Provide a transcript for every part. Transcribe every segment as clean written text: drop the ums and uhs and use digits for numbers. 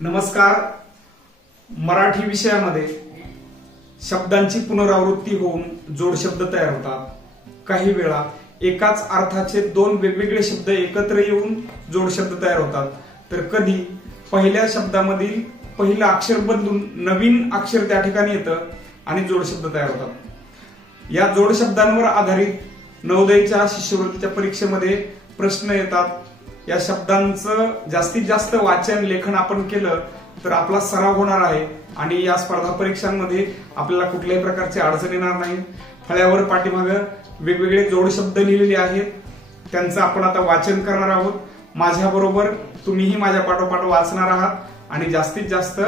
नमस्कार. मराठी विषयामध्ये शब्दांची पुनरावृत्ती होऊन जोड शब्द तयार होतात. काही वेळा एकाच अर्थाचे दोन वेगवेगळे शब्द एकत्र येऊन जोड शब्द तयार होतात. तर कधी पहिल्या शब्दामधील पहिलं अक्षर बदलून नवीन अक्षर त्या ठिकाणी येतं आणि जोड शब्द तयार होतात. या जोड शब्दांवर आधारित नवोदयच्या शिष्यवृत्तीच्या परीक्षेमध्ये प्रश्न येतात. या शब्दांचं जास्तीत जास्त वाचन लेखन आपण केलं तर आपला सराव होणार आहे आणि या स्पर्धा परीक्षांमध्ये आपल्याला कुठल्याही प्रकारची अडचण येणार नाही. फळ्यावर पाठीमागं वेगवेगळे जोड शब्द लिहिलेले आहेत, त्यांचं आपण आता वाचन करणार आहोत. माझ्याबरोबर तुम्हीही माझ्या पाठोपाठ वाचणार आहात आणि जास्तीत जास्त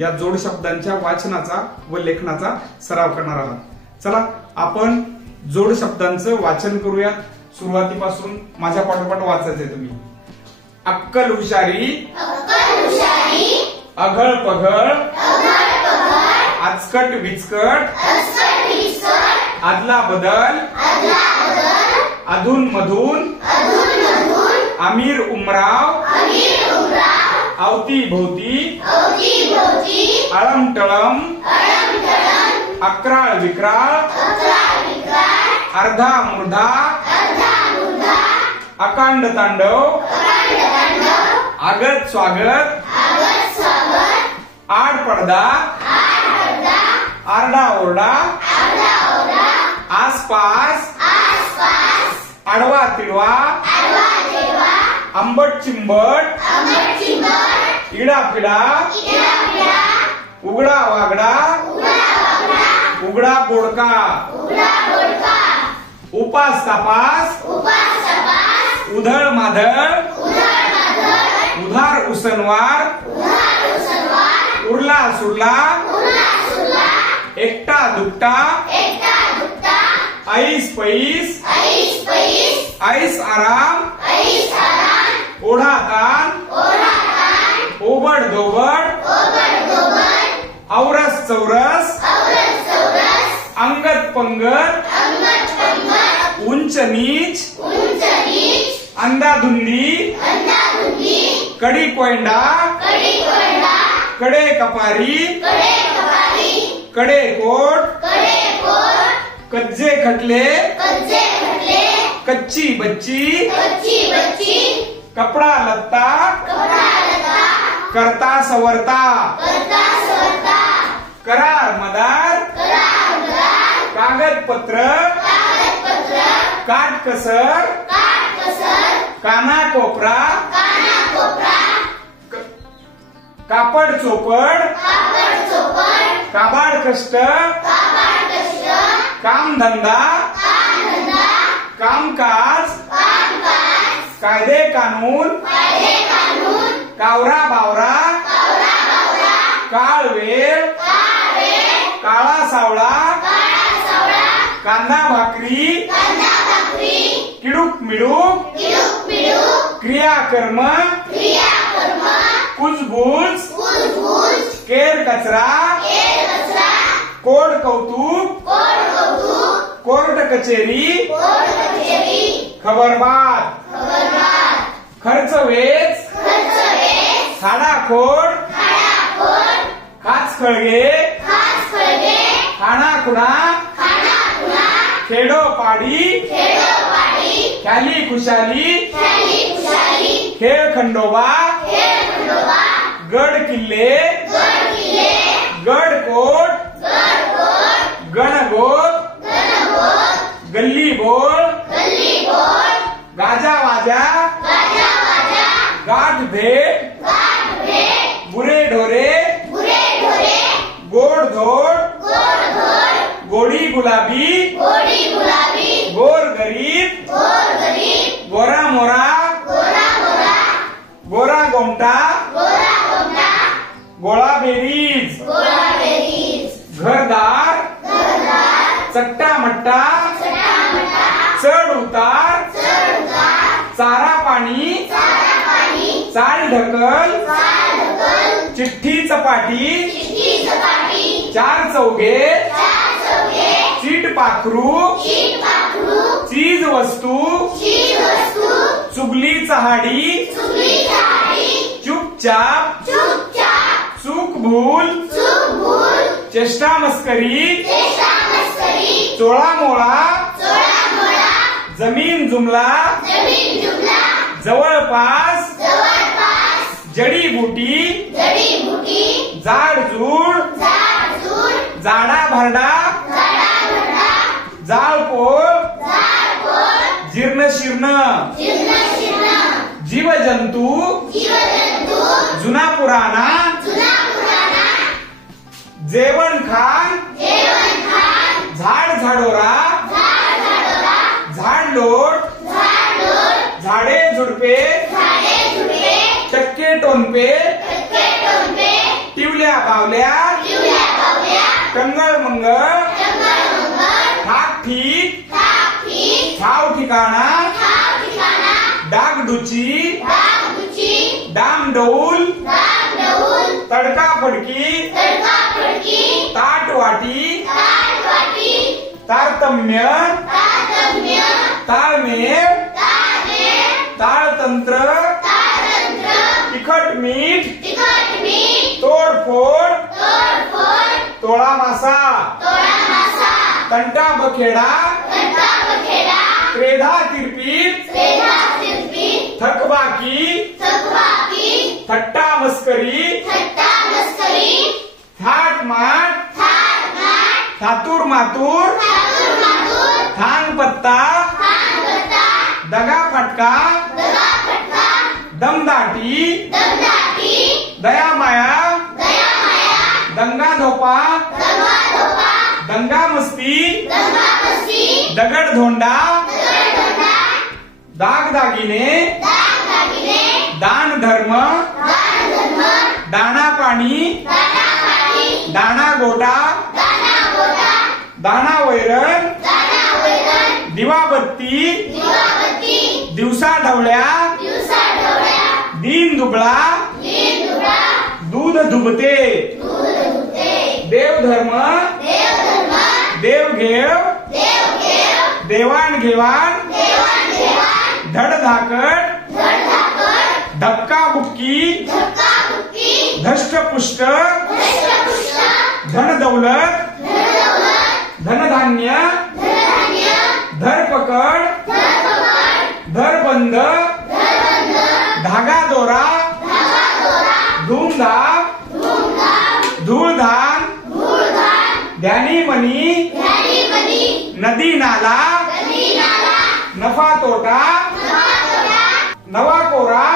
या जोड शब्दांच्या वाचनाचा व लेखनाचा सराव करणार आहात. चला आपण जोड शब्दांचं वाचन करूयात. सुरुवातीपासून माझ्या पाठोपाठ वाचायचंय तुम्ही. अक्कल हुशारी, अघळ पघळ, आचकट विचकट, आदला बदल, अधून मधून, आमिर उमराव, अवती भोवती, अळम टळम, अक्राळ विक्राळ, अर्धा मुर्धा, अकांड तांडव, आगत स्वागत, आड पडदा, आरडा ओरडा, आसपास, आडवा तिडवा, आंबट चिंबट, इडा पिडा, उघडा वागडा, उघडा बोडका, उपास तापास, उधळ माधळ, उधार उसनवार, उरला सुरला, एकटा दुकटा, ऐस पैस, ऐस आराम, ओढा ताण, ओबड दोबड, औरस चौरस, अंगत पंगत, उंच नीच, अंधाधुंदी, कडी कोयंडा, कडे कपारी, कडे कोट, कज्जे खटले, कच्ची बच्ची, कपडा लत्ता, करता सवरता, करार मदार, कागदपत्र, काटकसर, काना कोपरा, कापड चोपड, काबाड कष्ट, कामधंदा, कामकाज, कायदे कानून, कावरा बावरा, काळ वेळ, काळा सावळा, कांदा भाकरी, किडूक मिडूक, क्रियाकर्म, कुजबुज, केर कचरा, कोड कौतुक, कोर्ट कचेरी, खबरबात, खर्च वेच, खाडाखोड, खाच खळगे, खाणाखुणा, खेडोपाडी, ख्याली खुशाली, खेळ खंडोबा, गड किल्ले, गडकोट, गणगोत, गल्ली बोल, गाजा वाजा, गाठ भेट, गुरे ढोरे, गोड धोड, गोडी गुलाबी, गोर गरीब, गोरा मोरा, गोरा गोमटा, गोळा बेरीज, घरदार, चट्टा मट्टा, चढ उतार, चारा पाणी, चाल ढकल, चिठ्ठी चपाटी, चार चौघे, चीट पाखरू, चीज वस्तू, चुगली चहाडी, चुपचाप, भूल चेष्टा मस्करी चोळा मोळा जमीन जुमला जवळपास जडीबुटी जाडजूड जाडा भरडा जाळपोळ जीर्ण जीवजंतू जुना पुराणा जेवण खान झाड झाडोरा झाडलोट झाडे झुडपे टक्के टोनपे टिवल्या बावल्या कंगळ मंगळ ठाक ठीक ठाव ठिकाणा डागडुची डामडौल तडका फडकी ताट वाटी तारतम्य ताळमेळ ताळतंत्र तिखट मीठ तोडफोड तोळा मासा तंटा बखेडा त्रेधा तिरपीत थकबाकी थट्टा मस्करी थाट माट थातूर मातूर थांग पत्ता दगा फटका दमदाटी दया माया दंगा धोपा दंगा मस्ती दगड धोंडा दागदागिने दान धर्म दाणा पाणी दाणा गोटा दाणा वैरण दिवाबत्ती दिवसा ढवळ्या दिन दुबळा दूध दुभते देवधर्म देवघेव देवाण घेवाण धडधाकट धक्का बुक्की धष्टपुष्ट धन दौलत धनधान्य धरपकड धरबंद धागा दोरा धूमधाम धूळधाम ध्यानी मनी नदी नाला नफा तोटा नवा कोरा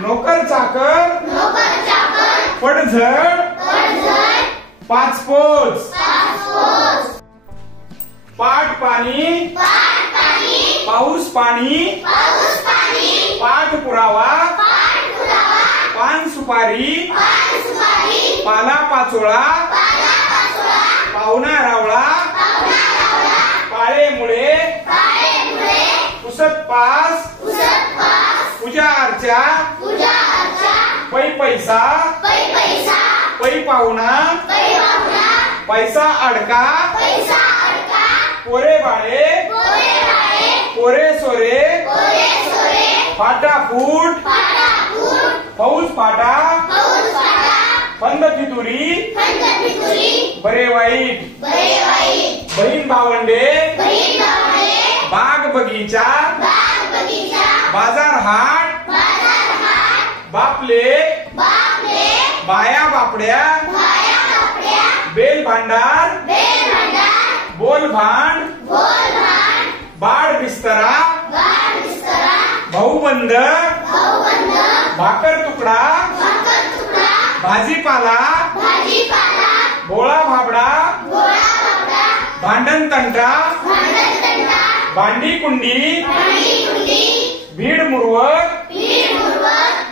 नोकर चाकर पडझड पाचपोच पाट पाणी पाऊस पाणी पाठ पुरावा पान सुपारी पाला पाचोळा पाहुणा रावळा पाळे मुळे पुसत पास पूजा अर्चा पै पैसा पै पाहुणा पैसा अडका पोरे बाळे पोरे सोरे फाटा फूट फौज फाटा फंद फितुरी बरे वाईट बहीण भावंडे बाग बगीचा बाजार हाट बापले बाया बापड्या बेल भांडार बोल भांड बाड बिस्तरा भाऊबंद भाकर तुकडा भाजीपाला भोळा भाबडा भांडण तंटा भांडी कुंडी भीड मुरवत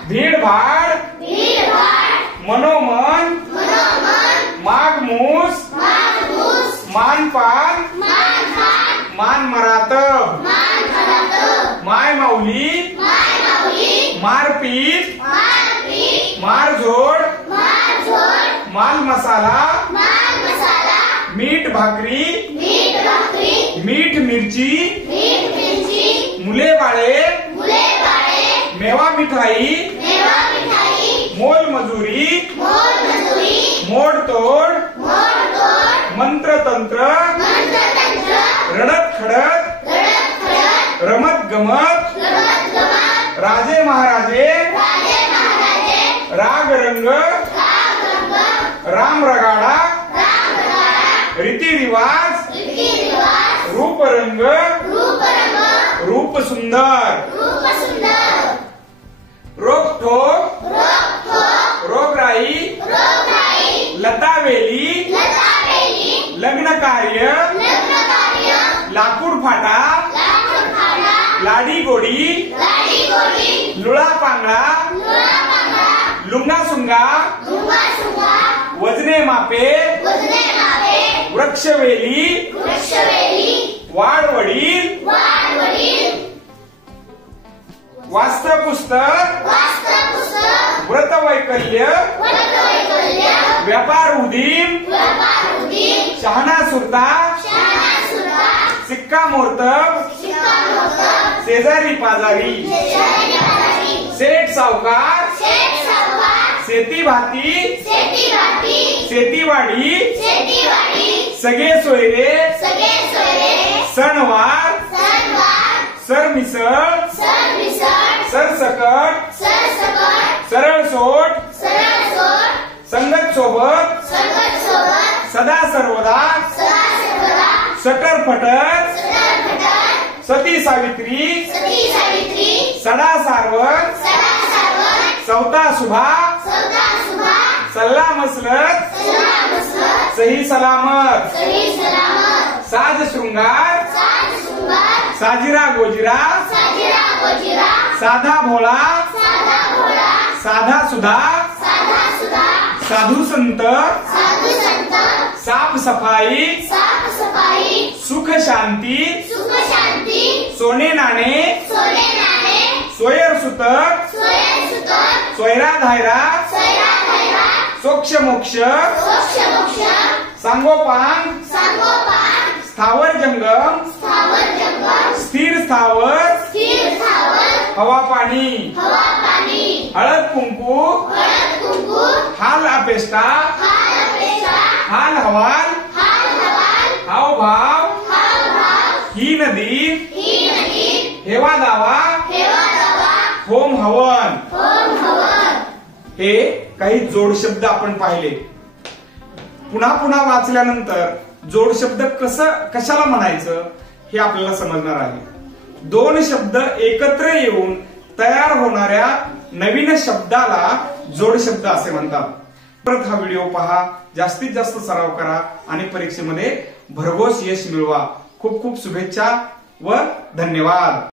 भीड भाड मनोमन माग मूस मानपान मान मरातब माय माऊली मारपीट मारझोड माल मसाला मीठ भाकरी मीठ मिरची मुले बाळे मेवा मिठाई मोल मजुरी मोडतोड मंत्रतंत्र रडत खडत रमत गमत राजे महाराजे राग रंग राम रगाडा रीतिरिवाज रूप रंग रूप सुंदर रोकठोक रोगराई लतावेली लग्न कार्य लाकूड फाटा लाडी गोडी लुळा पांगळा लुंगा सुंगा वजने मापे वृक्षवेली वाडवडील वास्तपुस्तक व्रतवैकल्य व्यापार उदीम शहाणा सुरता शिक्कामोर्तब शेजारी पाजारी सेठ सावकार शेती भाती शेतीवाडी सगळे सोयरे सणवार सरमिसळ सरसकट सरळ सोट संगत सोबत सदा सर्वदा सटर फटर सती सावित्री सडा सारवत सौता सुभा सल्ला मसलत सही सलामत साज शृंगार साजिरा गोजिरा साधा भोळा साधा सुधा साधू संत साफ सफाई सुख शांती सोने नाणे सोयर सुतक सोयरा धायरा सोक्ष मोक्ष सांगोपांग स्थावर जंगम स्थिर स्थावर हवा पाणी हळद कुंकू हाल अपेष्टा हाल हवाल हाव भाव ही नदी हेवा दावा होम हवन हे काही जोड शब्द आपण पाहिले. पुन्हा पुन्हा वाचल्यानंतर जोड शब्द कशाला म्हणायचं हे आपल्याला समजणार आहे. दोन शब्द एकत्र येऊन तयार होणाऱ्या नवीन शब्दाला जोड शब्द असे म्हणतात. परत हा व्हिडिओ पहा, जास्तीत जास्त सराव करा आणि परीक्षेमध्ये भरघोस यश मिळवा. खूप खूप शुभेच्छा व धन्यवाद.